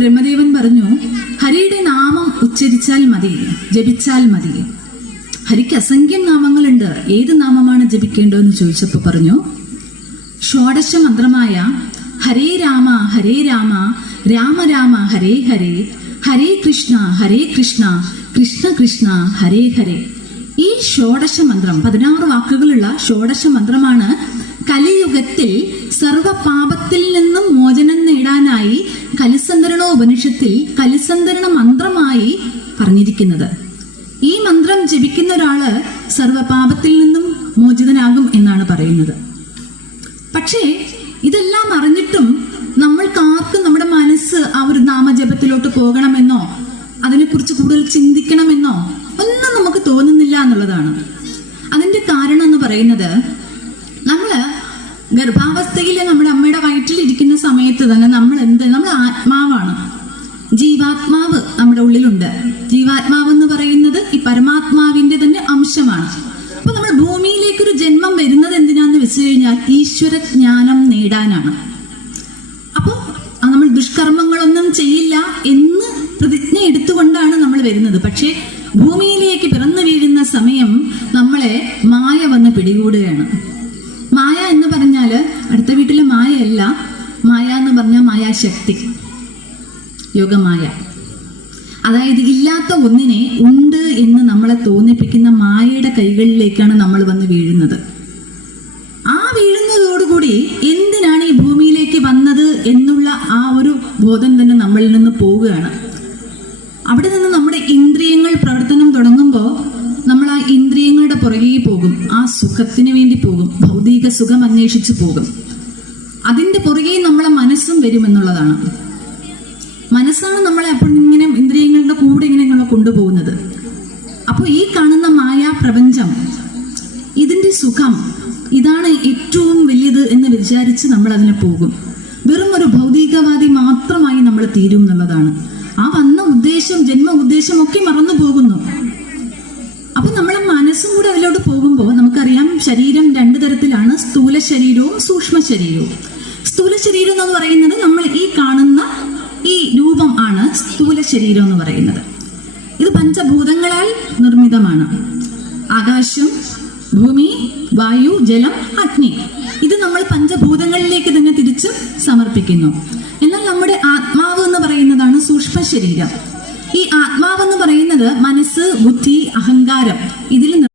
ബ്രഹ്മദേവൻ പറഞ്ഞു ഹരിയുടെ നാമം ഉച്ചരിച്ചാൽ മതി ജപിച്ചാൽ മതി. ഹരിക്ക് അസംഖ്യം നാമങ്ങളുണ്ട്. ഏത് നാമമാണ് ജപിക്കേണ്ടതെന്ന് ചോദിച്ചപ്പോൾ പറഞ്ഞു ഷോഡശ മന്ത്രമായ ഹരേ രാമ ഹരേ രാമ രാമ രാമ ഹരേ ഹരേ ഹരേ കൃഷ്ണ ഹരേ കൃഷ്ണ കൃഷ്ണ കൃഷ്ണ ഹരേ ഹരേ. ഈ ഷോഡശ മന്ത്രം പതിനാറ് വാക്കുകളുള്ള ഷോഡശ മന്ത്രമാണ് കലിയുഗത്തിൽ സർവപാപത്തിൽ നിന്നും ഉപനിഷത്തിൽ കലിസന്ധരണ മന്ത്രമായി പറഞ്ഞിരിക്കുന്നത്. ഈ മന്ത്രം ജപിക്കുന്ന ഒരാൾ സർവപാപത്തിൽ നിന്നും മോചിതനാകും എന്നാണ് പറയുന്നത്. പക്ഷേ ഇതെല്ലാം അറിഞ്ഞിട്ടും നമ്മൾക്ക് ആർക്കും നമ്മുടെ മനസ്സ് ആ ഒരു നാമജപത്തിലോട്ട് പോകണമെന്നോ അതിനെക്കുറിച്ച് കൂടുതൽ ചിന്തിക്കണമെന്നോ ഒന്നും നമുക്ക് തോന്നുന്നില്ല എന്നുള്ളതാണ്. അതിന്റെ കാരണം എന്ന് പറയുന്നത് നമ്മൾ ഗർഭാവസ്ഥയിൽ നമ്മുടെ അമ്മയുടെ വയറ്റിൽ ഇരിക്കുന്ന സമയത്ത് തന്നെ നമ്മൾ എന്ത് നമ്മൾ ആത്മാവാണ് ജീവാത്മാവ് നമ്മുടെ ഉള്ളിലുണ്ട്. ജീവാത്മാവ് എന്ന് പറയുന്നത് ഈ പരമാത്മാവിന്റെ തന്നെ അംശമാണ്. അപ്പൊ നമ്മൾ ഭൂമിയിലേക്ക് ഒരു ജന്മം വരുന്നത് എന്തിനാന്ന് വെച്ച് കഴിഞ്ഞാൽ ഈശ്വര ജ്ഞാനം നേടാനാണ്. അപ്പോൾ നമ്മൾ ദുഷ്കർമ്മങ്ങളൊന്നും ചെയ്യില്ല എന്ന് പ്രതിജ്ഞ എടുത്തുകൊണ്ടാണ് നമ്മൾ വരുന്നത്. പക്ഷേ ഭൂമിയിലേക്ക് പിറന്നു വീഴുന്ന സമയം നമ്മളെ മായ വന്ന് പിടികൂടുകയാണ്. മായ എന്ന് പറഞ്ഞാൽ അടുത്ത വീട്ടിലെ മായയല്ല. മായ എന്ന് പറഞ്ഞാൽ മായാശക്തി. യോഗമായ. അതായത് ഇല്ലാത്ത ഒന്നിനെ ഉണ്ട് എന്ന് നമ്മളെ തോന്നിപ്പിക്കുന്ന മായയുടെ കൈകളിലേക്കാണ് നമ്മൾ വന്ന് വീഴുന്നത്. ആ വീഴുന്നതോടുകൂടി എന്തിനാണ് ഈ ഭൂമിയിലേക്ക് വന്നത് എന്നുള്ള ആ ഒരു ബോധം തന്നെ നമ്മളിൽ നിന്ന് പോവുകയാണ്. അവിടെ നിന്ന് നമ്മുടെ ഇന്ദ്രിയങ്ങൾ പ്രവർത്തനം തുടങ്ങുമ്പോൾ നമ്മൾ ആ ഇന്ദ്രിയങ്ങളുടെ പുറകെ പോകും ആ സുഖത്തിന് വേണ്ടി പോകും ഭൗതിക സുഖം അന്വേഷിച്ചു പോകും. അതിന്റെ പുറകെ നമ്മളെ മനസ്സും വരുമെന്നുള്ളതാണ്. മനസ്സാണ് നമ്മളെ എപ്പോഴും ഇങ്ങനെ ഇന്ദ്രിയങ്ങളുടെ കൂടെ ഇങ്ങനെ നമ്മൾ കൊണ്ടുപോകുന്നത്. അപ്പോൾ ഈ കാണുന്ന മായാ പ്രപഞ്ചം ഇതിന്റെ സുഖം ഇതാണ് ഏറ്റവും വലിയത് എന്ന് വിചാരിച്ച് നമ്മൾ അതിനെ പോകും. വെറും ഒരു ഭൗതികവാദി മാത്രമായി നമ്മൾ തീരും എന്നുള്ളതാണ്. ആ വന്ന ഉദ്ദേശം ജന്മ ഉദ്ദേശം ഒക്കെ മറന്നു പോകുന്നു. അപ്പൊ നമ്മളെ മനസ്സും കൂടെ അതിലോട്ട് പോകുമ്പോൾ നമുക്കറിയാം ശരീരം രണ്ടു തരത്തിലാണ് സ്ഥൂല ശരീരവും സൂക്ഷ്മ ശരീരവും സ്ഥൂല ശരീരം എന്ന് പറയുന്നത് നമ്മൾ ഈ കാണുന്ന ഈ രൂപം ആണ് സ്ഥൂല ശരീരം എന്ന് പറയുന്നത്. ഇത് പഞ്ചഭൂതങ്ങളാൽ നിർമ്മിതമാണ്. ആകാശം ഭൂമി വായു ജലം അഗ്നി. ഇത് നമ്മൾ പഞ്ചഭൂതങ്ങളിലേക്ക് തന്നെ തിരിച്ച് സമർപ്പിക്കുന്നു. എന്നാൽ നമ്മുടെ ആത്മാവ് എന്ന് പറയുന്നതാണ് സൂക്ഷ്മ ശരീരം. ഈ ആത്മാവ് എന്ന് പറയുന്നത് മനസ്സ് ബുദ്ധി അഹങ്കാരം ഇതിൽ